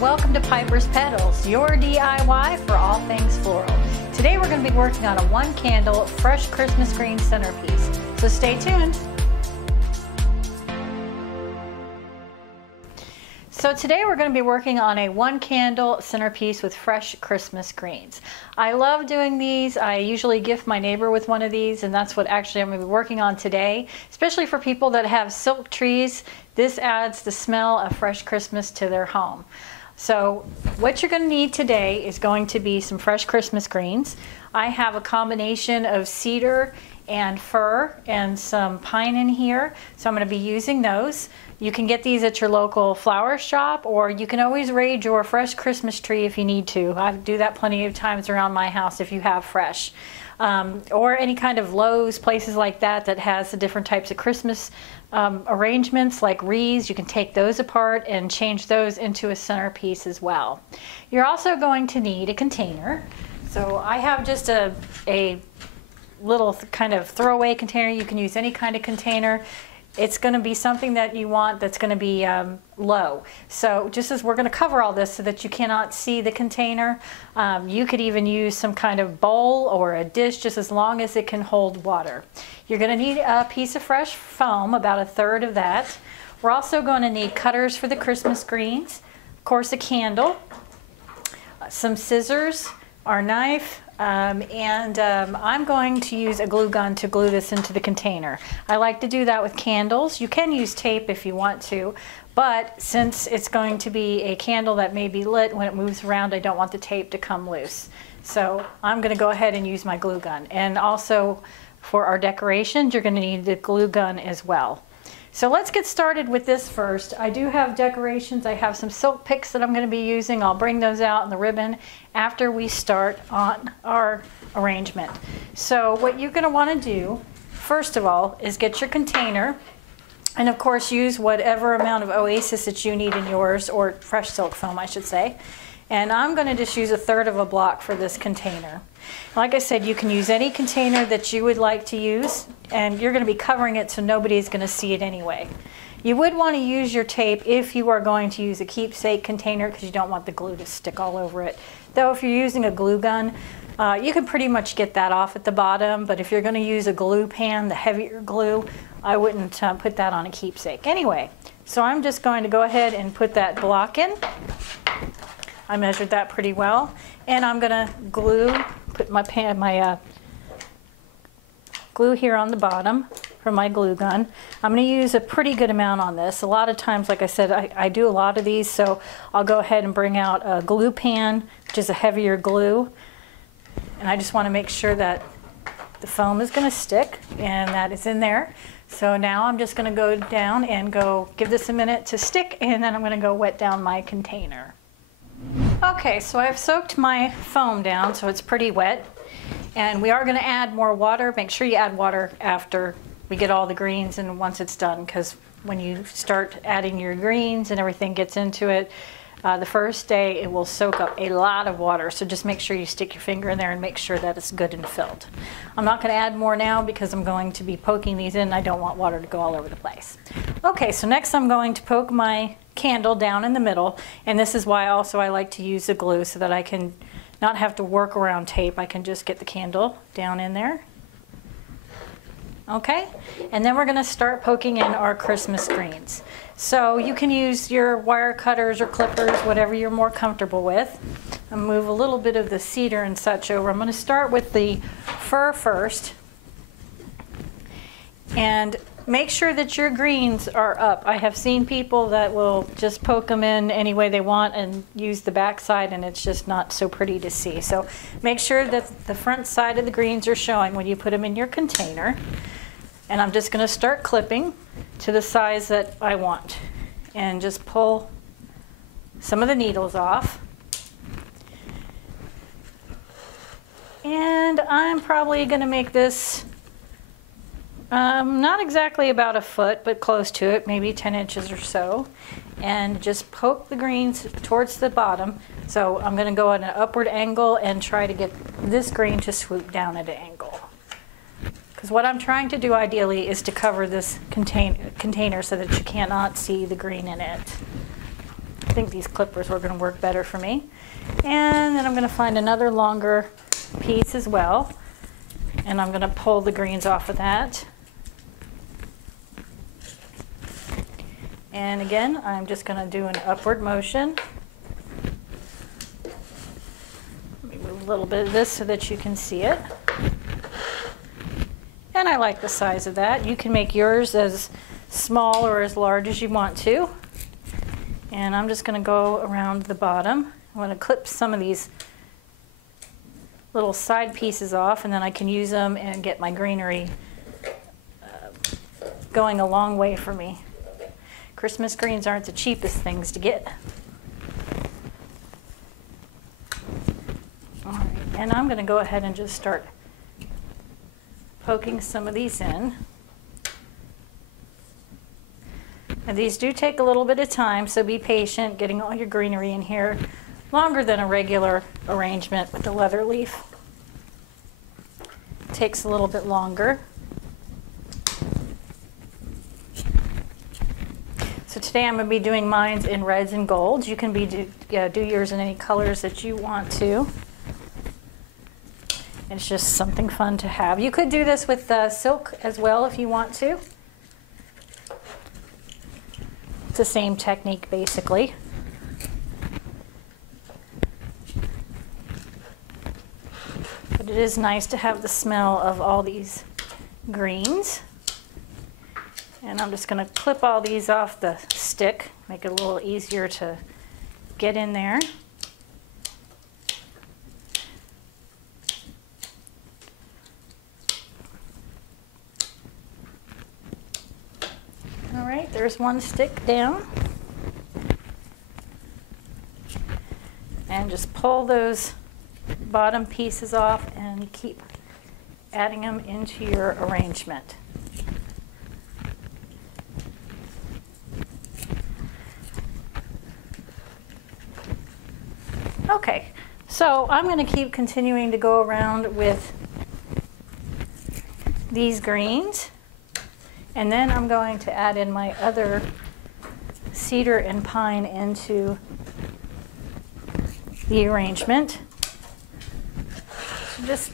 and welcome to Piper's Petals, your DIY for all things floral. Today we're going to be working on a one candle fresh Christmas green centerpiece, so stay tuned. So today we're going to be working on a one candle centerpiece with fresh Christmas greens. I love doing these. I usually gift my neighbor with one of these, and that's what actually I'm going to be working on today, especially for people that have silk trees. This adds the smell of fresh Christmas to their home. So what you're going to need today is going to be some fresh Christmas greens. I have a combination of cedar and fir and some pine in here, so I'm going to be using those. You can get these at your local flower shop, or you can always raise your fresh Christmas tree if you need to. I do that plenty of times around my house if you have fresh. Or any kind of Lowe's, places like that that has the different types of Christmas arrangements like wreaths. You can take those apart and change those into a centerpiece as well. You're also going to need a container. So I have just a little kind of throwaway container. You can use any kind of container. It's going to be something that you want that's going to be low. So just as we're going to cover all this so that you cannot see the container, you could even use some kind of bowl or a dish, just as long as it can hold water. You're going to need a piece of fresh foam, about 1/3 of that. We're also going to need cutters for the Christmas greens, of course a candle, some scissors, our knife, I'm going to use a glue gun to glue this into the container. I like to do that with candles. You can use tape if you want to, but since it's going to be a candle that may be lit when it moves around, I don't want the tape to come loose. So I'm going to go ahead and use my glue gun. And also for our decorations, you're going to need the glue gun as well. So let's get started with this first. I do have decorations. I have some silk picks that I'm going to be using. I'll bring those out in the ribbon after we start on our arrangement. So what you're going to want to do, first of all, is get your container, and of course use whatever amount of Oasis that you need in yours, or fresh silk foam I should say. And I'm going to just use 1/3 of a block for this container. Like I said, you can use any container that you would like to use, and you're going to be covering it so nobody's going to see it anyway. You would want to use your tape if you are going to use a keepsake container, because you don't want the glue to stick all over it. Though if you're using a glue gun, you can pretty much get that off at the bottom, but if you're going to use a glue pan, the heavier glue, I wouldn't put that on a keepsake. Anyway, so I'm just going to go ahead and put that block in. I measured that pretty well, and I'm going to put my glue here on the bottom from my glue gun. I'm going to use a pretty good amount on this. A lot of times, like I said, I do a lot of these, so I'll go ahead and bring out a glue pan, which is a heavier glue, and I just want to make sure that the foam is going to stick and that it's in there. So now I'm just going to go down and give this a minute to stick, and then I'm going to go wet down my container. Okay, so I've soaked my foam down so it's pretty wet, and we are going to add more water. Make sure you add water after we get all the greens and once it's done, because when you start adding your greens and everything gets into it, the first day it will soak up a lot of water, so just make sure you stick your finger in there and make sure that it's good and filled. I'm not going to add more now because I'm going to be poking these in. I don't want water to go all over the place. Okay, so next I'm going to poke my candle down in the middle, and this is why also I like to use the glue, so that I can not have to work around tape. I can just get the candle down in there. Okay, and then we're going to start poking in our Christmas greens. So you can use your wire cutters or clippers, whatever you're more comfortable with. I'll move a little bit of the cedar and such over. I'm going to start with the fir first, and make sure that your greens are up. I have seen people that will just poke them in any way they want and use the back side, and it's just not so pretty to see. So make sure that the front side of the greens are showing when you put them in your container. And I'm just going to start clipping to the size that I want, and just pull some of the needles off. And I'm probably going to make this not exactly about 1 foot, but close to it, maybe 10 inches or so, and just poke the greens towards the bottom. So I'm going to go at an upward angle and try to get this green to swoop down at an angle. Because what I'm trying to do ideally is to cover this container so that you cannot see the green in it. I think these clippers were going to work better for me. And then I'm going to find another longer piece as well. And I'm going to pull the greens off of that. And again, I'm just going to do an upward motion. Let me move a little bit of this so that you can see it. And I like the size of that. You can make yours as small or as large as you want to. And I'm just going to go around the bottom. I'm going to clip some of these little side pieces off, and then I can use them and get my greenery going a long way for me. Christmas greens aren't the cheapest things to get. All right, and I'm going to go ahead and just start poking some of these in. And these do take a little bit of time, so be patient getting all your greenery in here. Longer than a regular arrangement with the leather leaf. It takes a little bit longer. So today I'm going to be doing mine in reds and golds. You can do yours in any colors that you want to. It's just something fun to have. You could do this with silk as well if you want to. It's the same technique basically. But it is nice to have the smell of all these greens. And I'm just going to clip all these off the stick, make it a little easier to get in there. All right, there's one stick down. And just pull those bottom pieces off and keep adding them into your arrangement. Okay, so I'm going to keep continuing to go around with these greens, and then I'm going to add in my other cedar and pine into the arrangement. So just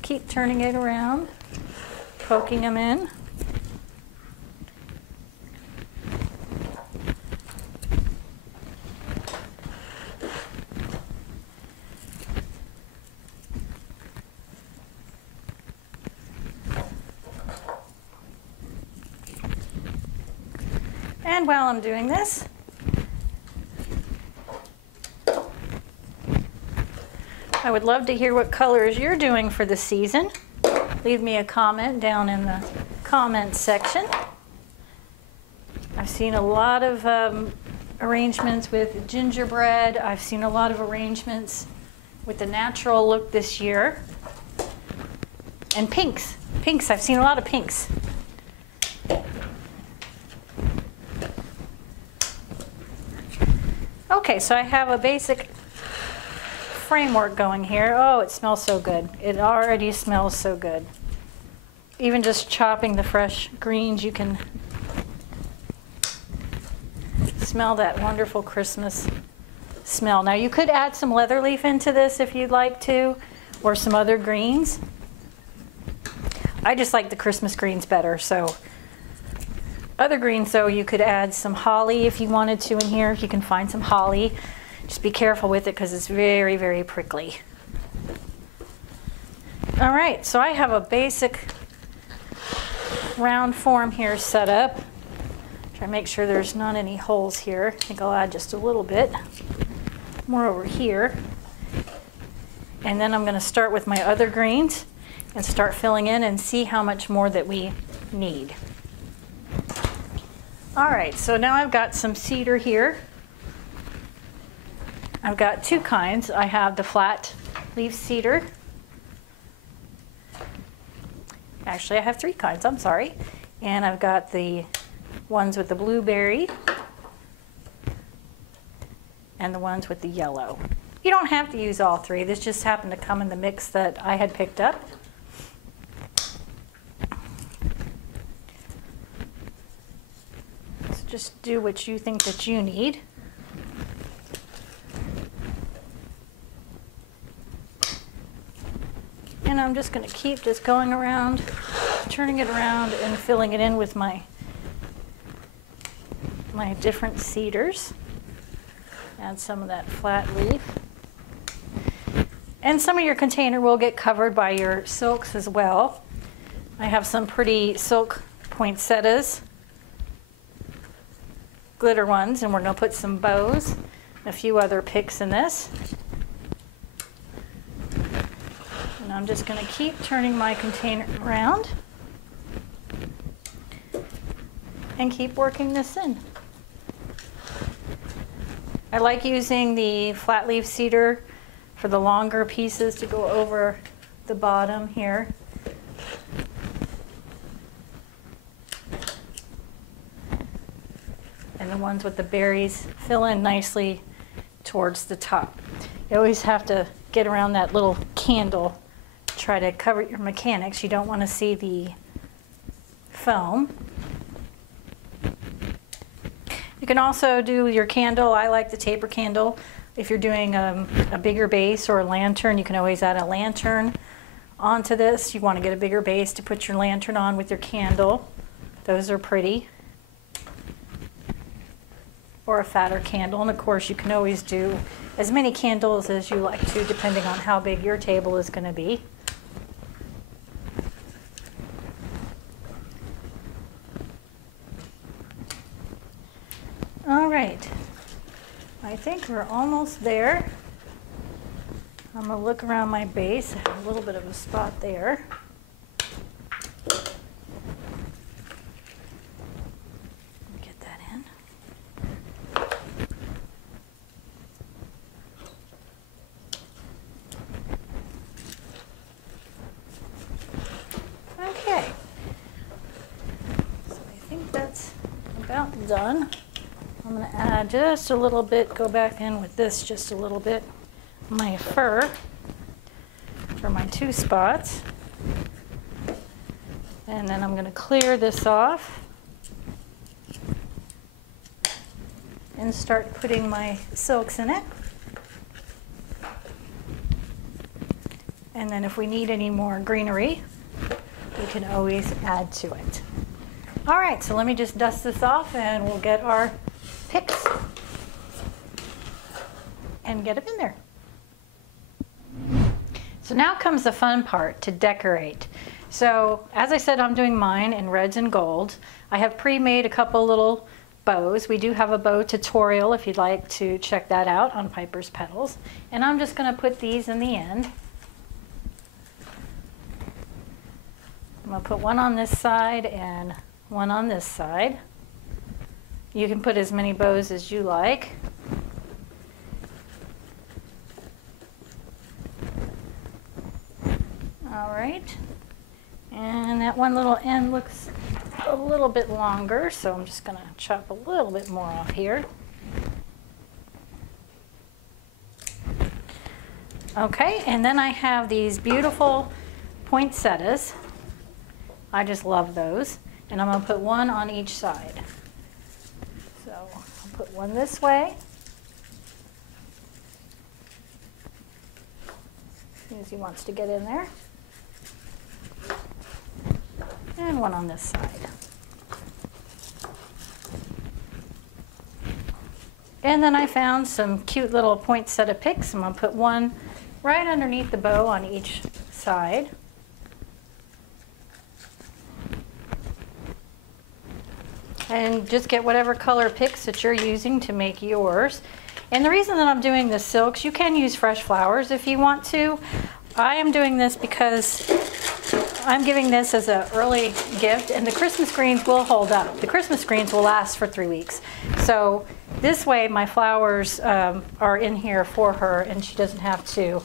keep turning it around, poking them in. And while I'm doing this, I would love to hear what colors you're doing for the season. Leave me a comment down in the comment section. I've seen a lot of arrangements with gingerbread. I've seen a lot of arrangements with the natural look this year. And pinks. Pinks, I've seen a lot of pinks. Okay, so I have a basic framework going here. Oh, it smells so good. It already smells so good. Even just chopping the fresh greens, you can smell that wonderful Christmas smell. Now you could add some leather leaf into this if you'd like to, or some other greens. I just like the Christmas greens better, so other greens, though, you could add some holly if you wanted to in here, if you can find some holly. Just be careful with it because it's very, very prickly. All right, so I have a basic round form here set up. Try to make sure there's not any holes here. I think I'll add just a little bit more over here. And then I'm going to start with my other greens and start filling in and see how much more that we need. All right, so now I've got some cedar here. I've got two kinds. I have the flat leaf cedar. Actually, I have three kinds, I'm sorry. And I've got the ones with the blueberry and the ones with the yellow. You don't have to use all three. This just happened to come in the mix that I had picked up. So just do what you think that you need. And I'm just going to keep just going around, turning it around and filling it in with my different cedars. Add some of that flat leaf. And some of your container will get covered by your silks as well. I have some pretty silk poinsettias, glitter ones, and we're going to put some bows and a few other picks in this. And I'm just going to keep turning my container around and keep working this in. I like using the flat leaf cedar for the longer pieces to go over the bottom here. And the ones with the berries fill in nicely towards the top. You always have to get around that little candle, try to cover your mechanics. You don't want to see the foam. You can also do your candle. I like the taper candle. If you're doing a bigger base or a lantern, you can always add a lantern onto this. You want to get a bigger base to put your lantern on with your candle. Those are pretty. Or a fatter candle. And of course, you can always do as many candles as you like to, depending on how big your table is going to be. All right, I think we're almost there. I'm going to look around my base. I have a little bit of a spot there. Get that in. Okay, so I think that's about done. I'm going to add just a little bit, go back in with this just a little bit, my fur for my 2 spots. And then I'm going to clear this off and start putting my silks in it. And then if we need any more greenery, we can always add to it. All right, so let me just dust this off and we'll get our picks and get them in there. So now comes the fun part, to decorate. So as I said, I'm doing mine in reds and golds. I have pre-made a couple little bows. We do have a bow tutorial if you'd like to check that out on Piper's Petals. And I'm just going to put these in the end. I'm going to put one on this side and one on this side. You can put as many bows as you like. All right. And that one little end looks a little bit longer, so I'm just going to chop a little bit more off here. Okay, and then I have these beautiful poinsettias. I just love those. And I'm going to put one on each side. So I'll put one this way. As soon as he wants to get in there. And one on this side. And then I found some cute little poinsettia picks. I'm going to put one right underneath the bow on each side. And just get whatever color picks that you're using to make yours. And the reason that I'm doing the silks, you can use fresh flowers if you want to. I am doing this because I'm giving this as an early gift, and the Christmas greens will hold up. The Christmas greens will last for 3 weeks. So this way my flowers are in here for her and she doesn't have to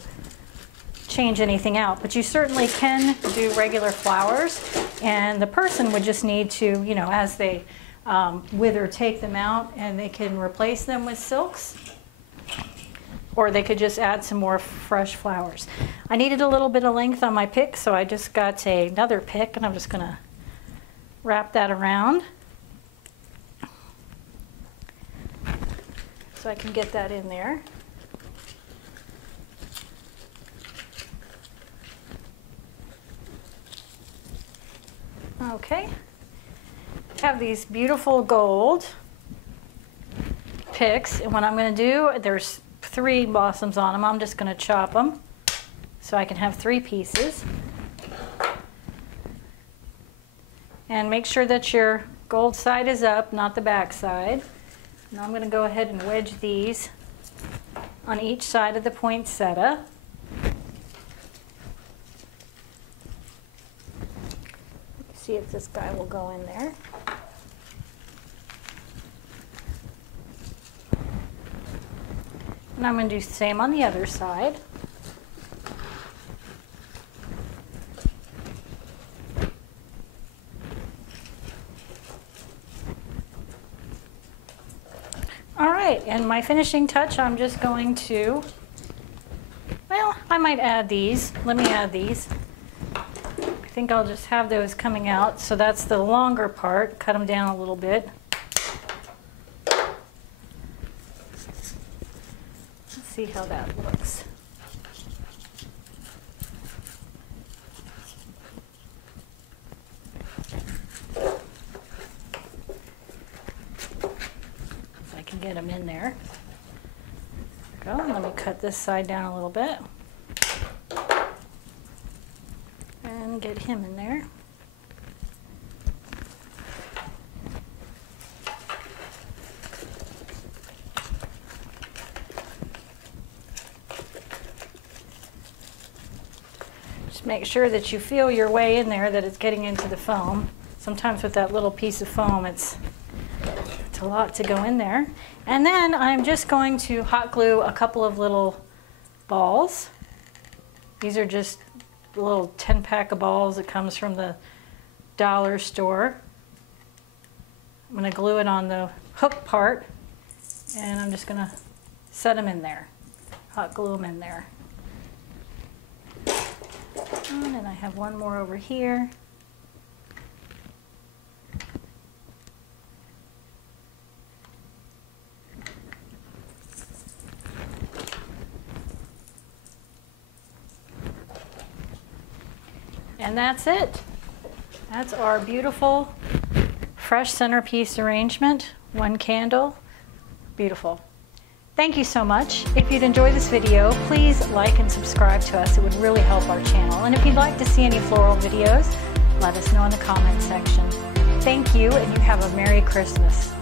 change anything out. But you certainly can do regular flowers, and the person would just need to, you know, as they wither, take them out and they can replace them with silks. Or they could just add some more fresh flowers. I needed a little bit of length on my pick, so I just got another pick, and I'm just going to wrap that around so I can get that in there. Okay. Have these beautiful gold picks, and what I'm going to do, there's 3 blossoms on them. I'm just going to chop them so I can have 3 pieces. And make sure that your gold side is up, not the back side. Now I'm going to go ahead and wedge these on each side of the poinsettia. See if this guy will go in there. And I'm going to do the same on the other side. All right, and my finishing touch, I'm just going to, well, I might add these. Let me add these. I think I'll just have those coming out. So that's the longer part. Cut them down a little bit. Let's see how that looks. If I can get them in there. There we go. Let me cut this side down a little bit. And get him in there. Just make sure that you feel your way in there, that it's getting into the foam. Sometimes with that little piece of foam, it's a lot to go in there. And then I'm just going to hot glue a couple of little balls. These are just a little 10-pack of balls that comes from the dollar store. I'm going to glue it on the hook part, and I'm just going to set them in there, hot glue them in there. And then I have one more over here. And that's it. That's our beautiful fresh centerpiece arrangement. 1 candle. Beautiful. Thank you so much. If you'd enjoy this video, please like and subscribe to us. It would really help our channel. And if you'd like to see any floral videos, let us know in the comment section. Thank you, and you have a Merry Christmas.